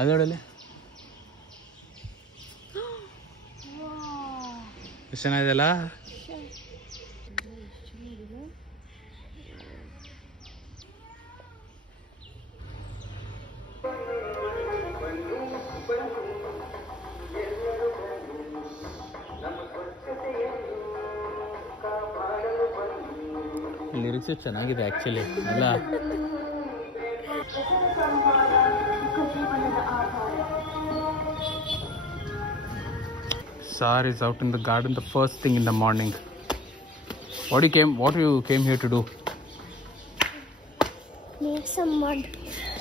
ಅದು ನೋಡಲಿ ಎಷ್ಟು ಚೆನ್ನಾಗಿದೆಯಲ್ಲ. ಲಿರಿಕ್ಸ್ ಚೆನ್ನಾಗಿದೆ ಆ್ಯಕ್ಚುಲಿ ಅಲ್ಲ. Sar is out in the garden the first thing in the morning. What you came here to do? Make some mud.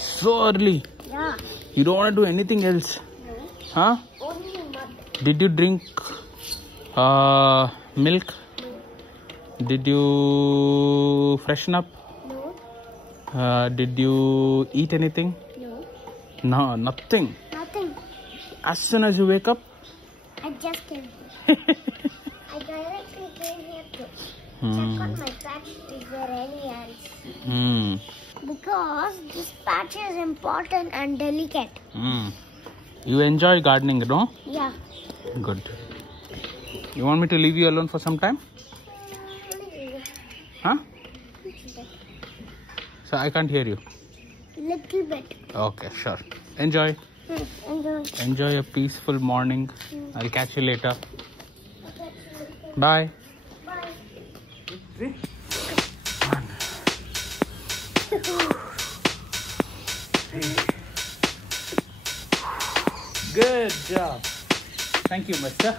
So early? Yeah. You don't want to do anything else? No. Huh? Only mud. Did you drink milk? No. Did you freshen up? No. Did you eat anything? No. No, nothing. Nothing. As soon as you wake up? I just came here. I directly came here to check on my patch. Is there any ants? Because this patch is important and delicate. You enjoy gardening, no? Yeah. Good. You want me to leave you alone for some time? Huh? So I can't hear you. Little bit. Okay, sure. Enjoy. Enjoy. Enjoy a peaceful morning. I'll catch you later. Bye. Bye. Good job. Thank you, mister.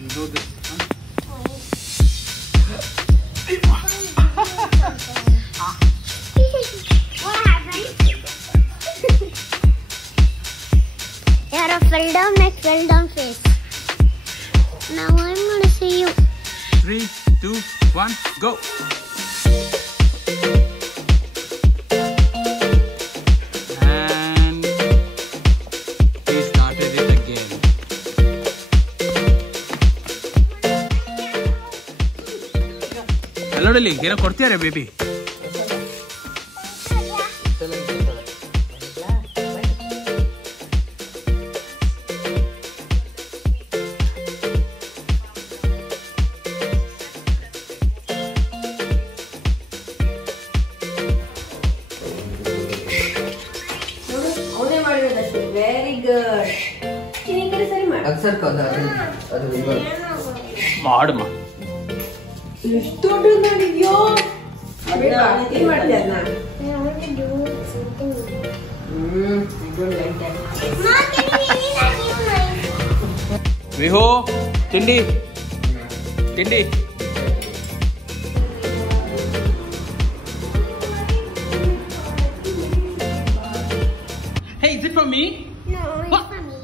You do this. What happened? You're a fell down neck, fell down face. Now I'm gonna see you. 3, 2, 1, go. And we started it again. Hello, Lily. Here, kortiyare baby. Very good. ಮಾಡಮ್ಮ ಎಷ್ಟು ನೋಡಿದ್ಯೋ I want to do something. Ma, can we eat a new knife? ವಿಹೋ ತಿಂಡಿ ತಿಂಡಿ. Hey, is it for me? No, it's for me.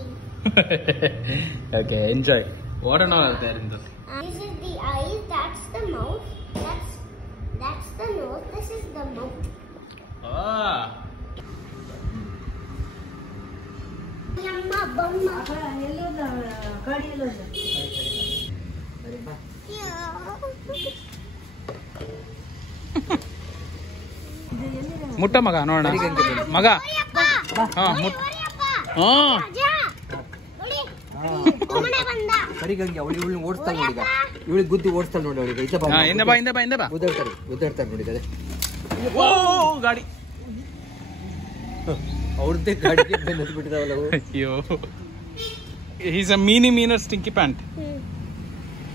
Okay, enjoy. What and all is there in this? This is the eyes, that's the mouth, that's the nose, this is the mouth. Ah. Yamma bamma. ಮುಟ್ಟ ಮಗ ನೋಡೋಣ ಮಗ. ಹಾ ಮುಟ್ಟ. ಹಾ ಕರಿಗಂಗೆ ಅವಳು ಓಡಿಸ್ತಾಳೆ ನೋಡಿ, ಇವಳಿಗೆ ಗುದ್ದು ಓಡಿಸ್ತಾಳೆ ನೋಡಿ ಅವಳಿಗೆ. ಹಿಂದೆ ಬಾ ಹಿಂದೆ ಬಾ ಹಿಂದೆ ಬಾ. ಉದ್ದಾಡ್ತಾರೆ ನೋಡಿ ಅದೇ. ಓ ಗಾಡಿ ಅವ್ರದ್ದೇ ಗಾಡಿಗೆ ಬೆನ್ನು ಬಿಟ್ಟಿದಾವಲ್ಲ ಅವು. ಅಯ್ಯೋ, he's a meaner stinky pant.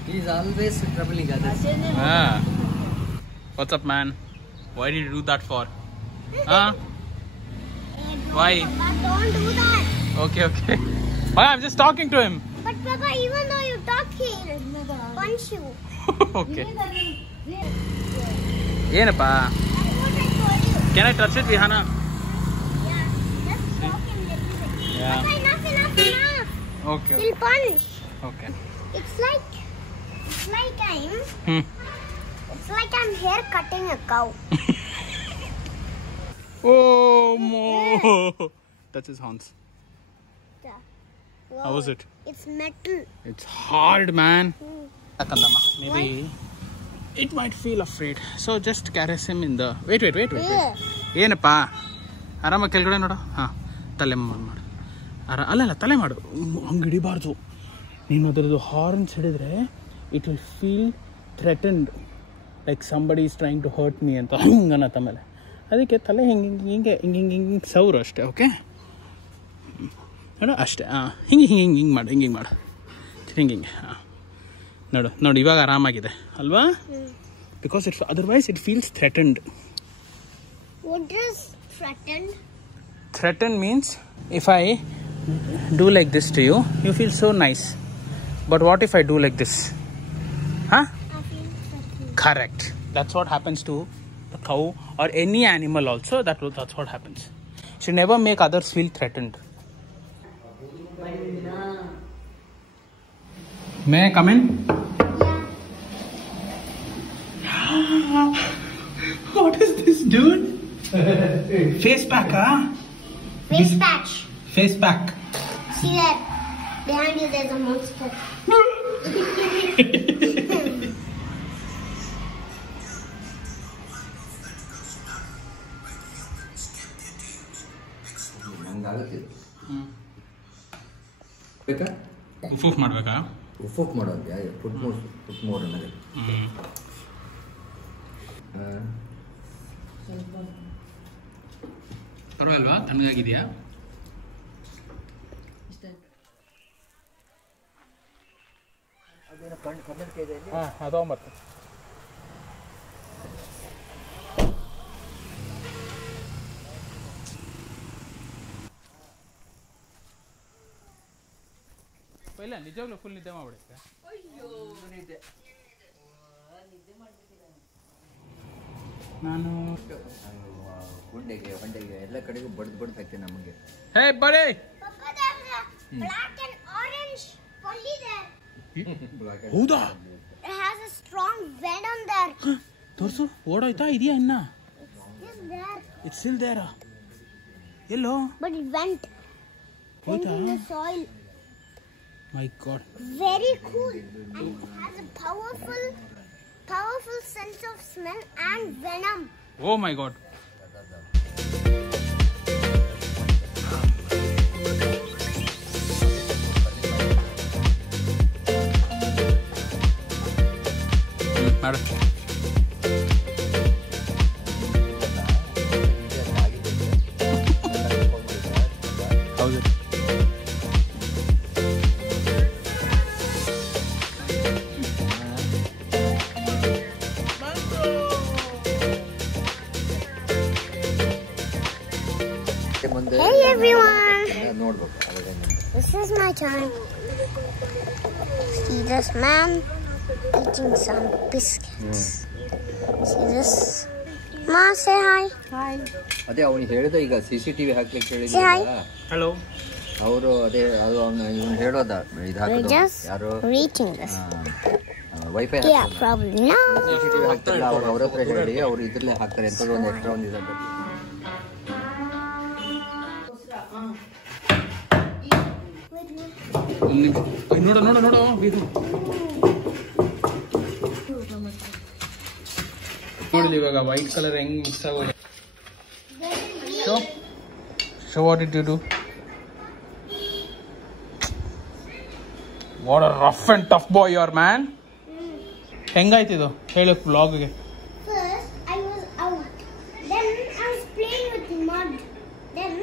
He is always troubling others. What's up, man? Why did you do that for? Huh? Why? Papa, don't do that. Okay. Why? I'm just talking to him. But Papa, even though you talk, he'll punch you. Okay. ಏನಪ್ಪಾ? That's what I told you. Can I touch it, Vihana? Yeah, just talk him a little bit. Yeah. Papa, enough. Okay. He'll punish. Okay. It's like I'm here cutting a cow. Oh, mo. Touch his horns. Yeah. How was it? It's metal. It's hard, man. Maybe it might feel afraid. So just caress him in the... Wait. ಏನಪ್ಪ ಆರಾಮಾಗಿ ಕೆಳಗಡೆ ನೋಡು. ಹಾಂ, ತಲೆ ಮಾಡು. ಅಲ್ಲ ತಲೆ ಮಾಡು. ಹಂಗೆ ಹಿಡಿಬಾರ್ದು. ನೀನು ಅದರದ್ದು ಹಾರ್ನ್ಸ್ ಹಿಡಿದ್ರೆ it will feel threatened, like somebody is trying to hurt me ಅಂತ ಹಂಗನ್ನತ್ತ ಮೇಲೆ. ಅದಕ್ಕೆ ತಲೆ ಹಿಂಗೆ ಸೌರು ಅಷ್ಟೇ. ಓಕೆ ನೋಡು ಅಷ್ಟೇ. ಹಾಂ, ಹಿಂಗೆ ಮಾಡು. ಹಿಂಗೆ ಹಾಂ, ನೋಡು ಇವಾಗ ಆರಾಮಾಗಿದೆ ಅಲ್ವಾ? Because it's otherwise it feels threatened. What is threatened? Threatened means if I do like this to you, you feel so nice. But what if I do like this? Huh? I feel threatened. Correct. That's what happens to the cow or any animal also. That's what happens. You should never make others feel threatened. May I come in? Yeah. What is this, dude? Face pack, huh? Face patch. Face pack. See that? Behind you there's a monster. ಹಂಗಾಗುತ್ತೆ. ಬೇಕಾ? ಉಫ್ ಮಾಡ್ಬೇಕಾ? ಉಫ್ ಮಾಡೋದು foot mode ಅನ್ನೋದು. ಪರವಾಗಿಲ್ವಾ? ತಣ್ಣಗಾಗಿದೆಯಾ? ಹಾಂ, ಅದು ಮತ್ತೆ ಇಲ್ಲ, ನಿಜವಾಗ್ಲೂ full ನಿದ್ದೆ ಮಾಡ್ಬಿಡುತ್ತೆ. ನಾನು ಗುಂಡೆಗೆ ಹೊಂಡೆಗೆ ಎಲ್ಲ ಕಡೆಗೂ ಬಡ್ದು ಹಾಕ್ತೇನೆ ನಮಗೆ. ಹೇ ಬರೇ Papa, there's a black and orange pulli there. ಹೌದಾ? It has a strong venom there. ತೋರ್ಸು. ಓಡೋಯ್ತಾ? ಇದೆಯಾ ಇನ್ನ? It's there. It's still there. ಎಲ್ಲೋ? But it went ಹೌದಾ? in the soil. My God. Very cool. And it has a powerful sense of smell and venom. Oh my God. ಮಾಡು. ಹೌದು. Hey everyone. ನೋಡ್ಬೇಕು. This is my turn. See this man eating some biscuits. See this? Ma, say hi. Hi. ಅದೇ ಅವನಿಗೆ ಹೇಳಿದ ಈಗ CCTV ಹಾಕ್ಲಿಕ್ಕೆ ಹೇಳಿದ hello. ಅವರು ಅದೇ ಅದು ಇವನು ಹೇಳೋದ ಇದು ಹಾಕೋದು ಯಾರು reading this. Wifi Yeah, probably no. CCTV ಹಾಕ್ತಾರೆ. ಅವ್ರ ಹತ್ರ ಹೇಳಿ ಅವ್ರು ಇದ್ರಲ್ಲೇ ಹಾಕ್ತಾರೆ ಅಂತ ಒಂದು ಎಕ್ಸ್ಟ್ರಾ ಒಂದು ಇದೆ. ನೋಡು ಇದು ನೋಡಿಲ್ಲ ಇವಾಗ ವೈಟ್ ಕಲರ್ ಹೆಂಗ್ ಮಿಕ್ಸ್ ಆಗೋದು. So what did you do? What a rough and tough boy you are, man. ಹೆಂಗಾಯ್ತಿದು ಹೇಳು ವ್ಲಾಗ್ಗೆ. First I was out. Then I was playing with mud. Then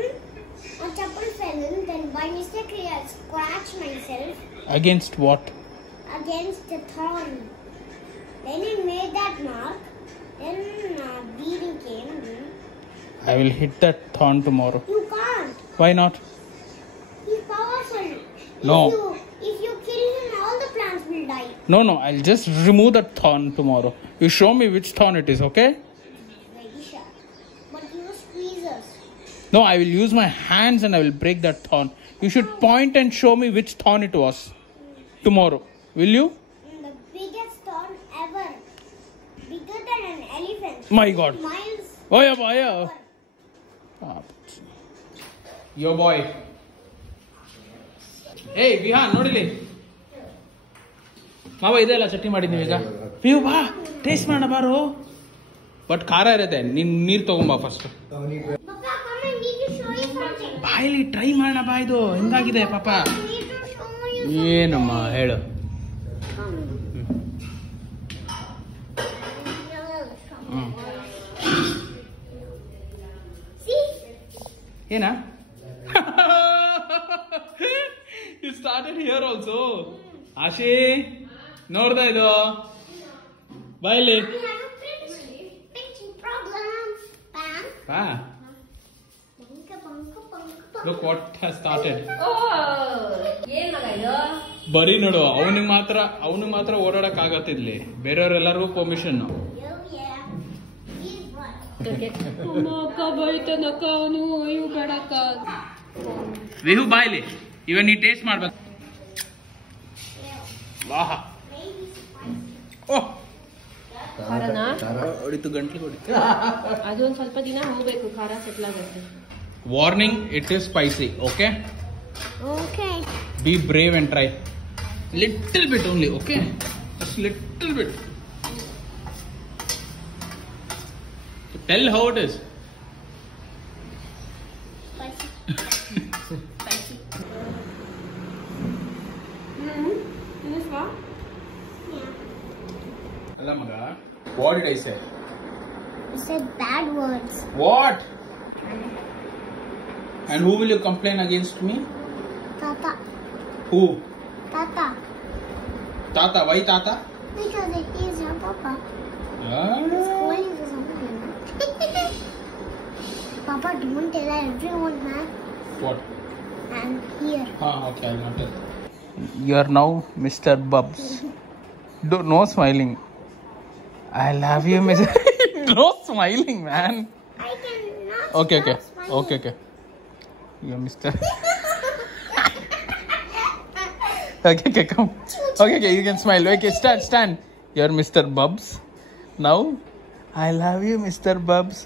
a chappal fell in. Then by mistake I scratched myself. Against what? Against the thorn. Then I made that mark. Then bleeding came. I will hit that thorn tomorrow. You can't. Why not? He's powerful. No. If you kill him, all the plants will die. No, I'll just remove that thorn tomorrow. You show me which thorn it is, okay? Very sure. But use tweezers. No, I will use my hands and I will break that thorn. You should point and show me which thorn it was tomorrow. Will you? The biggest thorn ever. Bigger than an elephant. My God. Miles. Oh yeah, boy. Yeah. Yo boy. Hey, Vihan, ನೋಡಿಲಿ ಮಾವ ಇದೆಲ್ಲ ಚಟ್ನಿ ಮಾಡಿದ್ದೀವಿ ಈಗ. ಬಾ taste ಮಾಡ ಬಾರು. But ಖಾರ ಇರುತ್ತೆ. ನೀರು ತಗೊಂಬಾ first. Papa, come, I need to show you something. ಬಾಯಲ್ಲಿ ಟ್ರೈ ಮಾಡೋಣ ಬಾ. ಇದು ಹೆಂಗಾಗಿದೆ ಪಾಪ? I need to show you. ಏನಮ್ಮ ಹೇಳು. See? ಏನ? It started here also. ಆಶಿ ನೋಡ್ದ ಇದು ಬಾಯಲ್ಲಿ. We have a pinching problems. Bam. ಬಾ. Bunka, bunka, bunka. Look what has started. ಏನ್ ಮಗ ಇದು? ಬರೀ ನೋಡು ಅವನಿಗೆ ಮಾತ್ರ ಓಡಾಡಕ್ ಆಗತ್ತಿದ್ಲಿ. ಬೇರೆಯವ್ರೆಲ್ಲರಿಗೂ permission. Oh, yeah. He's right. ಅಕ್ಕ ಬೈತಾನಕ್ಕ ಅವನು. ಇವು ಬೇಡಕ್ಕ. ವಿಹು ಬಾಯ್ಲಿ ಇವನ್ ನೀ ಟೇಸ್ಟ್ ಮಾಡ್ಬೇಕು. ವಾಹ. ಓಹ್ ಖಾರನಾ? ಹೊಡಿತು ಗಂಟ್ಲು ಹೊಡಿತು. ಅದೊಂದ್ ಸ್ವಲ್ಪ ದಿನ ಹೋಗ್ಬೇಕು, ಖಾರ ಸೆಟ್ಲ್ ಆಗುತ್ತೆ. Warning, it is spicy. Okay, Okay. Be brave and try little bit only. Okay, just little bit. Tell how it is. ಅಲ್ಲ ಮಗ, what did I say? You said bad words. What? And who will you complain against me? Tata. Who? Tata. Tata. Why Tata? Because it is your papa. Ah. Calling for something. Papa, don't tell everyone, man. What? I'm here. Okay, I'll not tell. You are now Mr. Bubs. No smiling. I love you, Mr. No smiling, man. I cannot. Okay. stop smiling. Okay. You're Mr. Okay, come. Okay, you can smile. Okay, stand. You're Mr. Bubs. Now, I love you, Mr. Bubs.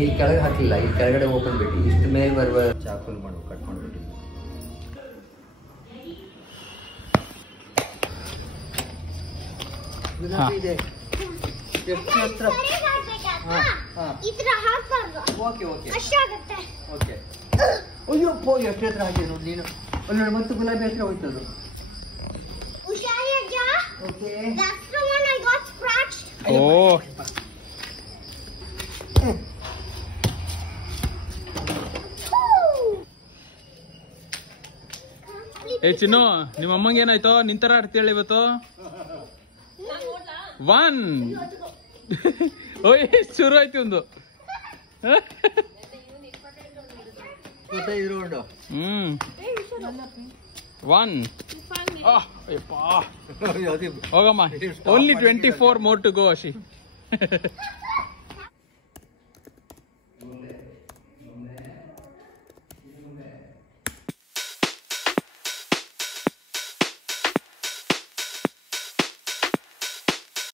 ಈ ಕೆಳಗೆ ಹಾಕಿಲ್ಲ, ಈ ಕೆಳಗಡೆ open ಬಿಟ್ಟು ಇಷ್ಟು ಮೇಲೆ ಬರುವ ಚಾಕುಲ್ ಮಾಡು, ಕಟ್ ಮಾಡ್ಬಿಟ್ಟು. ಇದೆ ಎಷ್ಟು ಹತ್ರ. ಈ ತರ ಹಾಕ್ಬಾರ್ದು. ಓಕೆ ಕಷ್ಟ ಆಗುತ್ತೆ. ಓಕೆ. ಅಯ್ಯೋ ಎಷ್ಟು ಹತ್ರ ಹಾಕಿದ್ರು ನೀನು. ಅಲ್ಲಿ ಮತ್ತೆ ಗುಲಾಬಿ ಹತ್ರ ಹೋಯ್ತದು. ಹುಷಾರಿ ಅಜ್ಜ. Okay. That's the one I got scratched. Oh. ಏ ಚಿನ್ನು, ನಿಮ್ಮ ಅಮ್ಮಂಗೆ ಏನಾಯ್ತು? ನಿಂತರ ಆಡ್ತೀಳಿ ಇವತ್ತು. 1 ಓಯ್ ಶುರು ಆಯ್ತು ಒಂದು. ಇರೋದು 1. ಹೋಗಮ್ಮ. Only 24 more to go, Ashi.